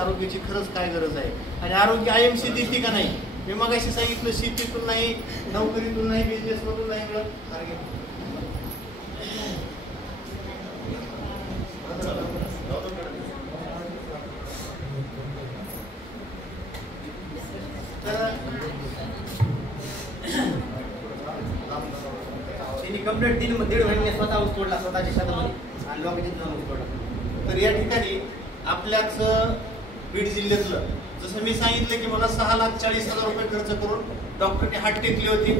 आरोग्याची खरंच काय गरज आहे आणि आरोग्य आयएमसी देते का नाही. मी मगाशी सांगितलं शेतीतून नाही, नोकरीतून नाही, बिझनेसमधून नाही मिळत. त्यांनी कंप्लीट 1.5 महिने स्वतः ऊस तोडला, स्वतःच्या शेतामध्ये आणि लोकांच्या जाऊन ऊस तोडला. तर या ठिकाणी आपल्याच बीड जिल्ह्यातलं जसं मी सांगितलं की मला 6,40,000 रुपये खर्च करून डॉक्टरने हात टेकली होती.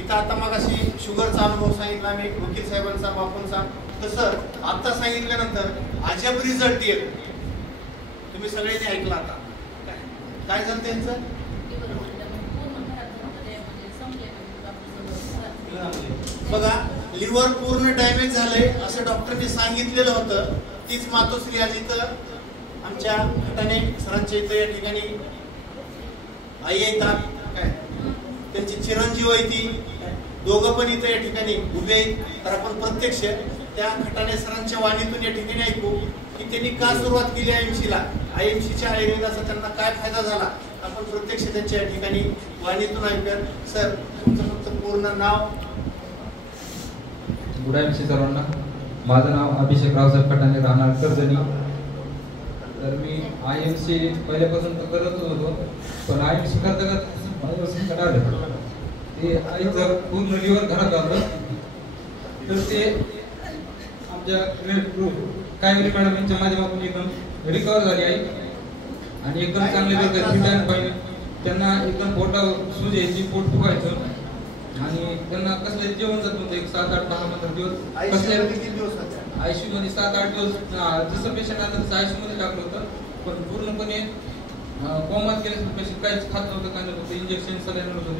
इथं आता मग अशी शुगरचा अनुभव सांगितला मी वकील साहेबांचा बापूंचा. तसं आता सांगितल्यानंतर अजब रिझल्ट येईल. तुम्ही सगळ्यांनी ऐकलं आता काय झालं त्यांचं. बघा लिव्हर पूर्ण डॅमेज झालंय असं डॉक्टरने सांगितलेलं होतं. तीच मातोश्री आज इथं आमच्या खटाणे सरांच्या इथं या ठिकाणी आई येतात काय त्यांची चिरंजीव आहे ती दोघं पण इथं या ठिकाणी उभे आहेत. तर आपण प्रत्यक्ष त्या खटाणे सरांच्या वाणीतून या ठिकाणी ऐकू की त्यांनी का सुरुवात केली आयएमसीला, आयएमसीच्या आयुर्वेदाचा त्यांना काय फायदा झाला. आपण प्रत्यक्ष त्यांच्या या ठिकाणी वाणीतून ऐकूया. सर तुमचं फक्त पूर्ण नाव. गुड आयएमसी सर्वांना. माझं नाव अभिषेक रावसाहेब खटाणे, राहणार कर्जनी. तर मी आयएमसी पहिल्यापासून तर करतच होतो, पण आयएमसी करता करता आलं ते आईचं पूर्ण लिव्हर घरात झालं. तर ते आमच्या कावेरी मॅडम यांच्या माध्यमातून एकदम रिकवर झाली आई आणि एकदम चांगले प्रकारे पाहिजे. त्यांना एकदम पोटावर सूज यायची, पोट फुगायचं आणि त्यांना कसले जेवण जात नव्हतं. 7, 8, 10 दिवस कसले आयसीयू मध्ये 7, 8 दिवस जसं पेशंट आलं तसं आयसीयू मध्ये टाकलं होतं. पण पूर्णपणे कोमात गेले पेशंट काहीच खात नव्हतं, काय नव्हतं. इंजेक्शन सलाईन नव्हतं.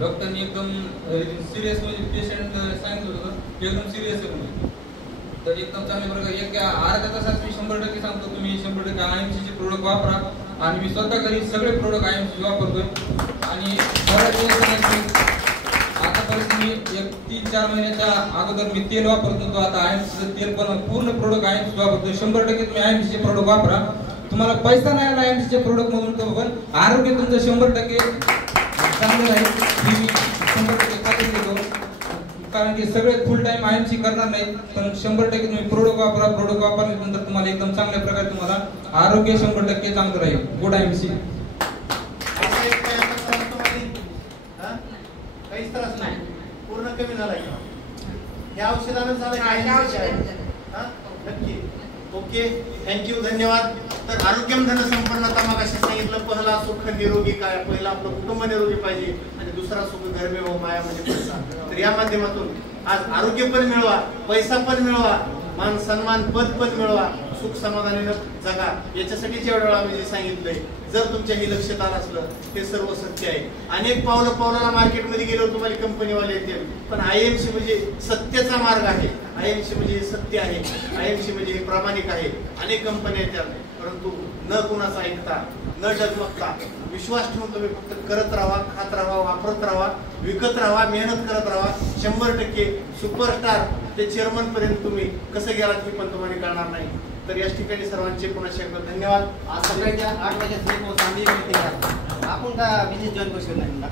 डॉक्टरनी एकदम सिरियस म्हणजे पेशंट सांगितलं होतं एकदम सिरियस आहे म्हणून. तर एकदम चांगल्या प्रकारे अर्ध्या तासात मी 100% सांगतो तुम्ही 100% आयएमसीचे प्रोडक्ट वापरा. आणि मी स्वतः घरी सगळे प्रोडक्ट आयएमसी वापरतोय आणि आतापर्यंत मी 3-4 महिन्याच्या अगोदर मी तेल वापरत होतो. आता आयएमसीचं तेल पण पूर्ण प्रोडक्ट आयएमसी वापरतोय. 100% तुम्ही आयएमसीचे प्रोडक्ट वापरा. तुम्हाला पैसा नाही आला आयएमसीचे प्रोडक्ट मधून पण आरोग्य तुमचं 100% चांगलं राहील. 100% खात्री देतो. कारण की सगळे फुल टाइम आयएमसी करणार नाही, पण 100% तुम्ही प्रोडक्ट वापरा. प्रोडक्ट वापरल्यानंतर तुम्हाला एकदम चांगल्या प्रकारे तुम्हाला आरोग्य 100% चांगलं राहील. Good IMC. काहीच त्रास नाही, पूर्ण कमी झाला या औषधानं झालं. नक्की ओके, थँक्यू, धन्यवाद. तर आरोग्यम धन संपन्नता मग असे सांगितलं. पहिला सुख निरोगी काय, पहिला आपलं कुटुंब निरोगी पाहिजे आणि दुसरा सुख घरमे हो माया म्हणजे पैसा. तर या माध्यमातून आज आरोग्य पण मिळवा, पैसा पण मिळवा, मान सन्मान पद पण मिळवा, सुख समाधानाने जगा. याच्यासाठी जेवढ्या वेळा मी जे सांगितलंय जर तुमच्या ही लक्षात आलं असलं ते सर्व सत्य आहे. अनेक पावलाला मार्केटमध्ये गेल्यावर तुम्हाला कंपनीवाले येतील, पण आयएमसी म्हणजे सत्याचा मार्ग आहे. आयएमसी म्हणजे सत्य आहे. आयएमसी म्हणजे हे प्रामाणिक आहे. अनेक कंपन्या येतात, परंतु न कुणाचा ऐकता, न डगमगता विश्वास ठेवून तुम्ही फक्त करत राहा, खात राहा, वापरत राहा, विकत राहा, मेहनत करत राहा. 100% सुपरस्टार ते चेअरमन पर्यंत तुम्ही कसं गेलात हे पण तुम्हाला कळणार नाही. तर याच ठिकाणी सर्वांचे पुन्हा एकदा धन्यवाद. आज सकाळच्या 8 वाजता आपण का बिझनेस जॉईन करू शकणार.